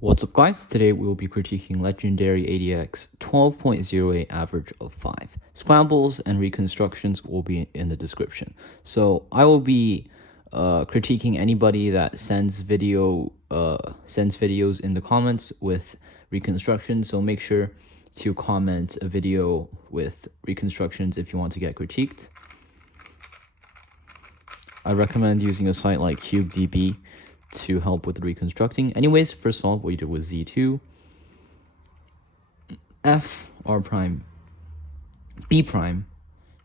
What's up guys, today we will be critiquing LegendaryADX 12.08 average of 5. Scrambles and reconstructions will be in the description. So I will be critiquing anybody that sends videos in the comments with reconstruction, so make sure to comment a video with reconstructions if you want to get critiqued. I recommend using a site like CubeDB to help with reconstructing. Anyways, first of all, what you did was Z2, F, R prime, B prime,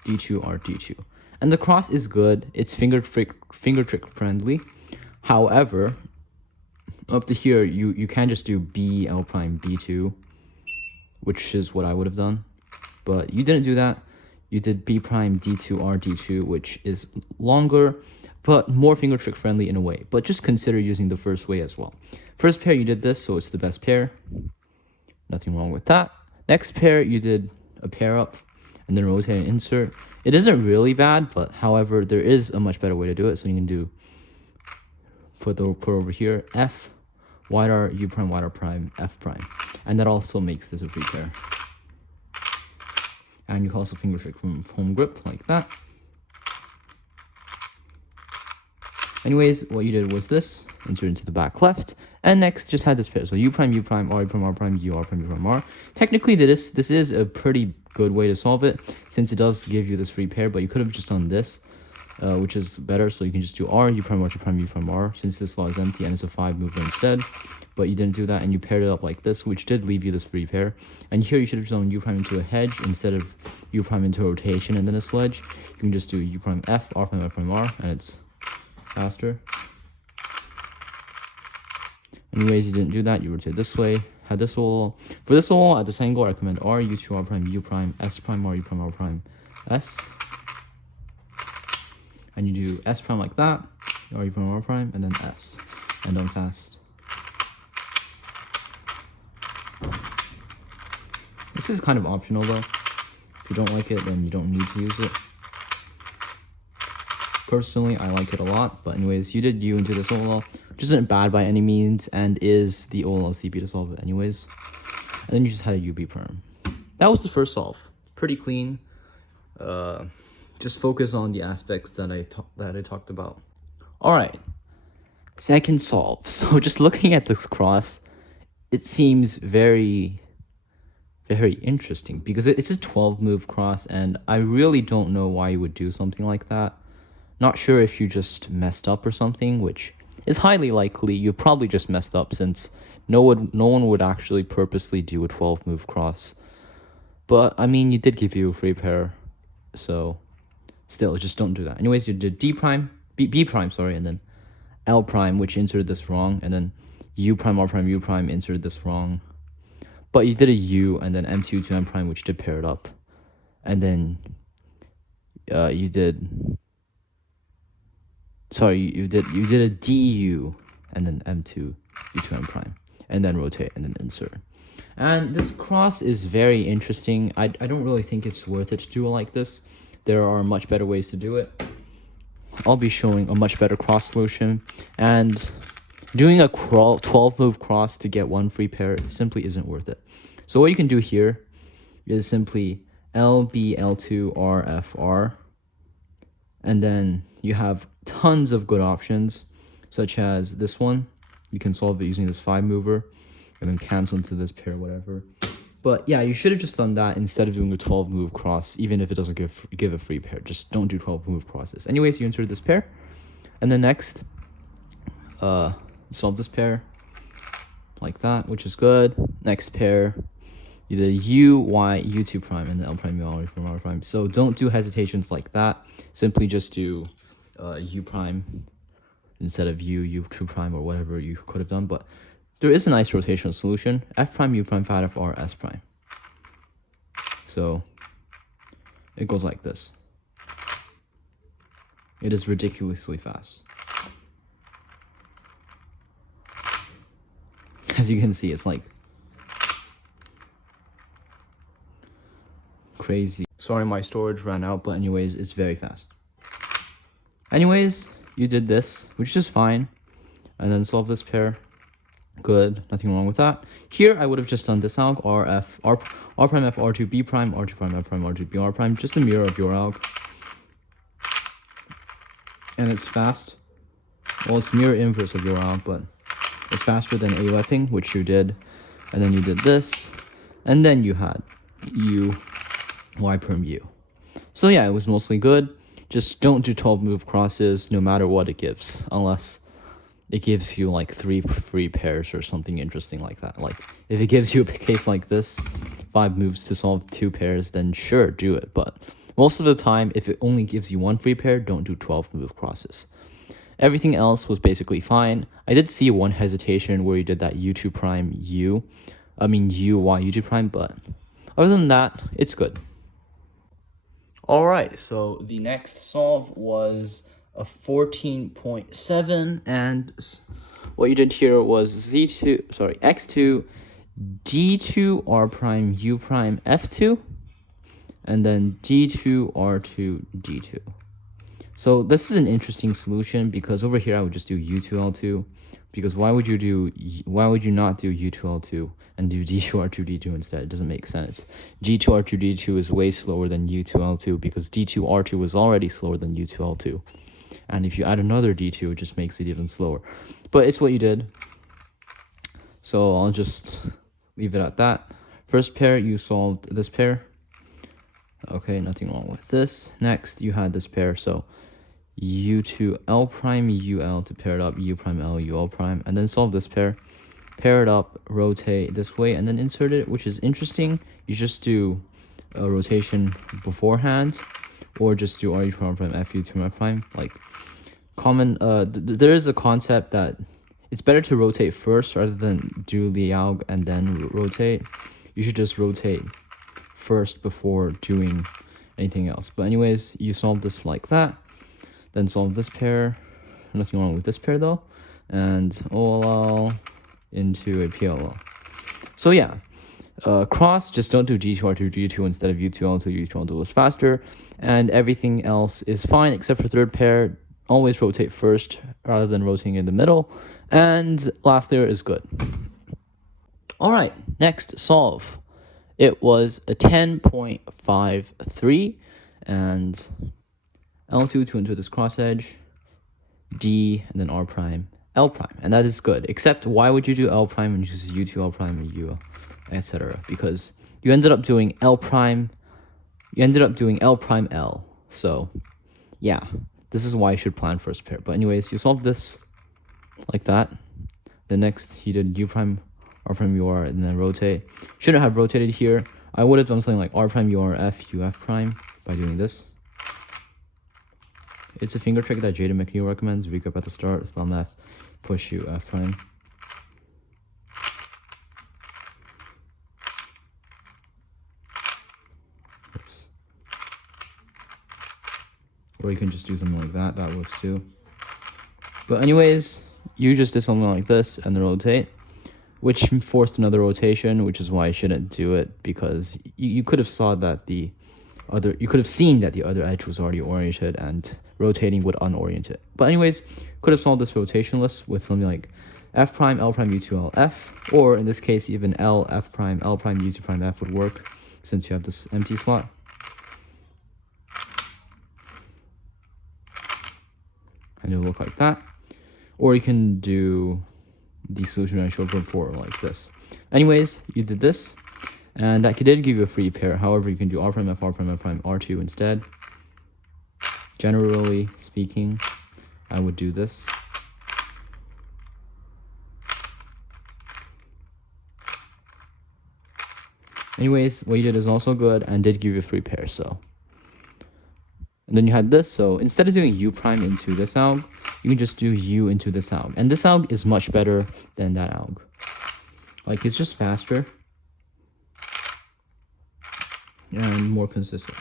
D2, R, D2. And the cross is good. It's finger trick friendly. However, up to here, you can just do B, L prime, B2, which is what I would have done. But you didn't do that. You did B prime, D2, R, D2, which is longer, but more finger trick friendly in a way. But just consider using the first way as well. First pair, you did this, so it's the best pair. Nothing wrong with that. Next pair, you did a pair up, and then rotate and insert. It isn't really bad, but however, there is a much better way to do it. So you can do, put over here, F, wide R, U prime, wide R prime, F prime. And that also makes this a free pair. And you can also finger trick from home grip like that. Anyways, what you did was this, insert into the back left, and next just had this pair. So U prime, R prime, R prime, U, R prime, U prime, R. Technically, this is a pretty good way to solve it, since it does give you this free pair, but you could have just done this, which is better. So you can just do R, U prime, R, U prime, U prime, R, since this slot is empty and it's a 5 mover instead. But you didn't do that, and you paired it up like this, which did leave you this free pair. And here you should have done U prime into a hedge instead of U prime into a rotation and then a sledge. You can just do U prime F, R prime, F prime, R, and it's faster. Anyways, you didn't do that. You rotate this way, had this solo. For this solo at this angle, I recommend R, U2, R prime, U prime, S prime, R, U prime, R prime, S. And you do S prime like that, R, U prime, R prime, and then S. And done fast. This is kind of optional though. If you don't like it, then you don't need to use it. Personally, I like it a lot, but anyways, you did U into this OLL, which isn't bad by any means, and is the OLL CP to solve it anyways. And then you just had a UB perm. That was the first solve. Pretty clean. Just focus on the aspects that I talked about. All right, second solve. So just looking at this cross, it seems very interesting because it's a 12 move cross, and I really don't know why you would do something like that. Not sure if you just messed up or something, which is highly likely. You probably just messed up, since no one would actually purposely do a 12 move cross. But I mean, you did give you a free pair, so still, just don't do that. Anyways, you did D prime, B prime, sorry, and then L prime, which inserted this wrong, and then U prime, R prime, U prime inserted this wrong. But you did a U and then M2 to M prime, which did pair it up, and then you did a DU and then M2 U2 M prime, and then rotate and then insert. And this cross is very interesting. I don't really think it's worth it to do it like this. There are much better ways to do it. I'll be showing a much better cross solution, and doing a 12 move cross to get one free pair simply isn't worth it. So what you can do here is simply L, B, L2, R, F, R. And then you have tons of good options, such as this one. You can solve it using this 5 mover and then cancel into this pair, whatever. But yeah, you should have just done that instead of doing a 12 move cross, even if it doesn't give a free pair. Just don't do 12 move crosses. Anyways, you insert this pair, and then next, solve this pair like that, which is good. Next pair, either U, Y, U2 prime, and then L prime, U, R prime, R prime. So don't do hesitations like that. Simply just do U prime instead of U, U2 prime, or whatever you could have done. But there is a nice rotational solution. F prime, U prime, fat F, R, S prime. So it goes like this. It is ridiculously fast. As you can see, it's like crazy. Sorry, my storage ran out, but anyways, it's very fast. Anyways, you did this, which is fine, and then solve this pair, Good, nothing wrong with that. Here, I would have just done this alg, R prime F, R2, B prime, R2 prime, F prime, R2, B, R prime, just a mirror of your alg. And it's fast. Well, it's mirror inverse of your alg, but it's faster than AUFing, which you did. And then you did this, and then you had U, Y perm U. So yeah, it was mostly good. Just don't do 12 move crosses no matter what it gives, unless it gives you like 3 free pairs or something interesting like that. Like if it gives you a case like this, 5 moves to solve 2 pairs, then sure, do it. But most of the time, if it only gives you 1 free pair, don't do 12 move crosses. Everything else was basically fine. I did see one hesitation where you did that U2 prime U. I mean U, Y, U2 prime, but other than that, it's good. Alright, so the next solve was a 14.7, and what you did here was x2, d2, r prime, u prime, f2, and then d2, r2, d2. So this is an interesting solution because over here I would just do u2, l2, because why would you not do u2, l2 and do d2, r2, d2 instead? It doesn't make sense. g2, r2, d2 is way slower than u2, l2 because d2, r2 was already slower than u2, l2. And if you add another d2, it just makes it even slower. But it's what you did. So I'll just leave it at that. First pair, you solved this pair. Okay, nothing wrong with this. Next, you had this pair. So u2, l prime, ul to pair it up, u prime, l, ul prime. And then solve this pair. Pair it up, rotate this way, and then insert it, which is interesting. You just do a rotation beforehand, or just do RU prime prime FU to F prime. Like common, there is a concept that it's better to rotate first rather than do the alg and then rotate. You should just rotate first before doing anything else. But anyways, you solve this like that, then solve this pair. Nothing wrong with this pair though, and OLL into a PLL. So yeah. Cross, just don't do G2R2, G2 instead of U2L2, U2L2 was faster, and everything else is fine except for third pair. Always rotate first rather than rotating in the middle, and last layer is good. Alright, next solve. It was a 10.53, and L2 to into this cross edge, D, and then R prime, L prime, and that is good, except why would you do L prime and choose U2, L prime, and U, etc.? Because you ended up doing L prime, L. So yeah, this is why you should plan first pair. But anyways, you solved this like that. The next you did U prime, R prime, UR, and then rotate. Shouldn't have rotated here. I would have done something like R prime, UR, F, U, F prime by doing this. It's a finger trick that Jaden McNeil recommends. Recap at the start, thumb F, push U, F prime. Oops. Or you can just do something like that. That works too. But anyways, you just did something like this and then rotate, which forced another rotation, which is why I shouldn't do it, because you could have saw that you could have seen that the other edge was already oriented and rotating would unorient it. But anyways, could have solved this rotationless with something like F prime, L prime, U2, L, F, or in this case, even L, F prime, L prime, U2 prime, F would work since you have this empty slot. And it'll look like that. Or you can do the solution I showed before like this. Anyways, you did this, and that did give you a free pair. However, you can do R prime, F, R prime, F prime, R2 instead. Generally speaking, I would do this. Anyways, what you did is also good and did give you a free pair, so. And then you had this, so instead of doing U prime into this alg, you can just do U into this alg. And this alg is much better than that alg. Like, it's just faster and more consistent.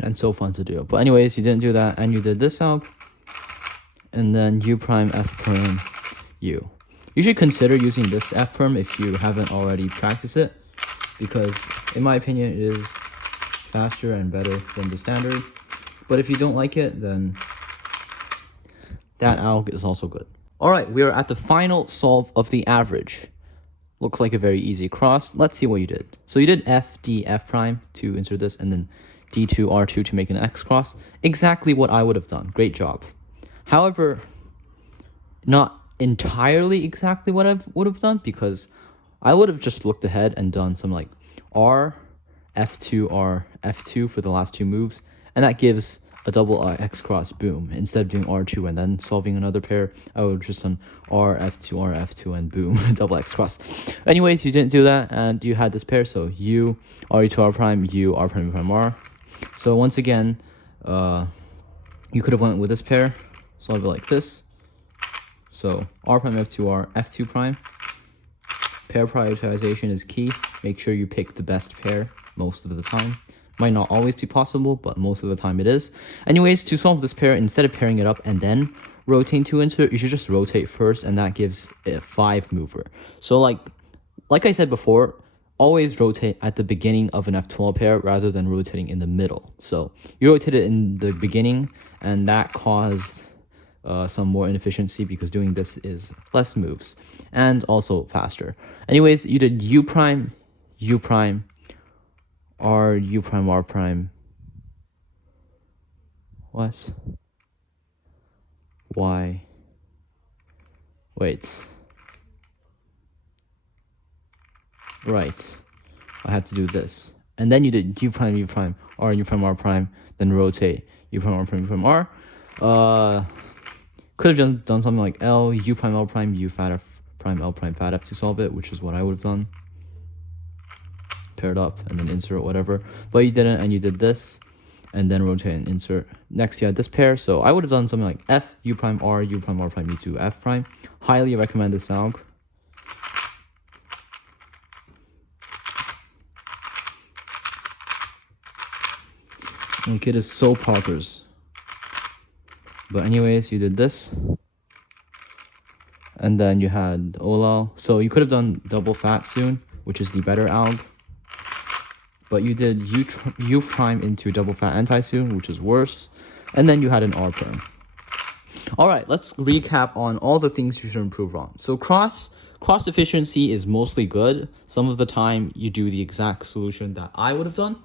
And so fun to do. But anyways, you didn't do that, and you did this alg, and then U prime, F prime, U. You should consider using this F perm if you haven't already practiced it, because in my opinion it is faster and better than the standard. But if you don't like it, then That alg is also good. All right, we are at the final solve of the average. Looks like a very easy cross. Let's see what you did. So you did F, D, F prime to insert this, and then D2, R2 to make an X cross. Exactly what I would have done. Great job. However, not entirely exactly what I would have done, because I would have just looked ahead and done some like R, F2, R, F2 for the last two moves, and that gives a double X cross, boom. Instead of doing R2 and then solving another pair, I would have just done R, F2, R, F2, and boom, double X cross. Anyways, you didn't do that, and you had this pair, so U, RE2, R prime, U, R prime, U prime, R. So once again, you could have went with this pair, solve it like this. So R prime, F2, R, F2 prime. Pair prioritization is key. Make sure you pick the best pair most of the time. Might not always be possible, but most of the time it is. Anyways, to solve this pair, instead of pairing it up and then rotating to insert, you should just rotate first, and that gives a 5 mover. So like I said before, always rotate at the beginning of an F12 pair rather than rotating in the middle. So you rotate it in the beginning, and that caused some more inefficiency because doing this is less moves and also faster. Anyways, you did U prime, R, U prime, R prime. What? Y. Wait. Right. I have to do this. And then you did U prime, R, U prime, R prime, then rotate U prime, R prime, U prime, R. Could have done something like L, U prime, L prime, U fat F prime, L prime fat F to solve it, which is what I would have done. Paired up and then insert whatever, but you didn't, and you did this and then rotate and insert. Next you had this pair, so I would have done something like F, U prime, R prime, U2, F prime. Highly recommend this alg. Like, it is so Parker's. But anyways, you did this, and then you had Olal. So you could have done double fat soon, which is the better alg. But you did U prime into double fat anti-soon, which is worse. And then you had an R prime. All right, let's recap on all the things you should improve on. So cross efficiency is mostly good. Some of the time you do the exact solution that I would have done.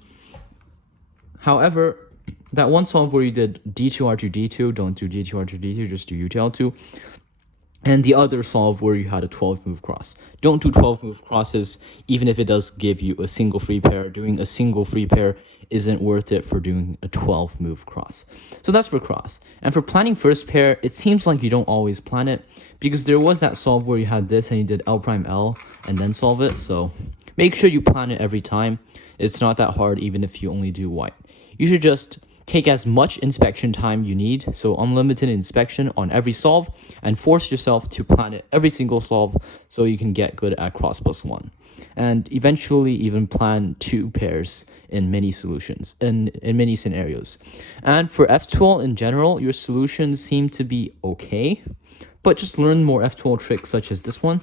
However, that one solve where you did D2, R2, D2, don't do D2, R2, D2, just do UTL2. And the other solve where you had a 12 move cross. Don't do 12 move crosses, even if it does give you a single free pair. Doing a single free pair isn't worth it for doing a 12 move cross. So that's for cross. And for planning first pair, it seems like you don't always plan it, because there was that solve where you had this and you did L prime L and then solve it. So make sure you plan it every time. It's not that hard, even if you only do white. You should just take as much inspection time you need, so unlimited inspection on every solve, and force yourself to plan it every single solve so you can get good at cross plus one. And eventually even plan 2 pairs in many solutions, in many scenarios. And for F12 in general, your solutions seem to be okay, but just learn more F12 tricks such as this one.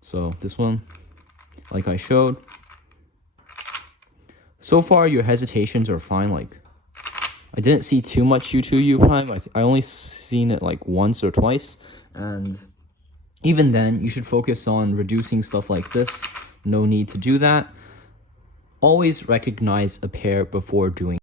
So this one, like I showed. So far, your hesitations are fine. Like, I didn't see too much U2, U prime. I only seen it like once or twice. And even then, you should focus on reducing stuff like this. No need to do that. Always recognize a pair before doing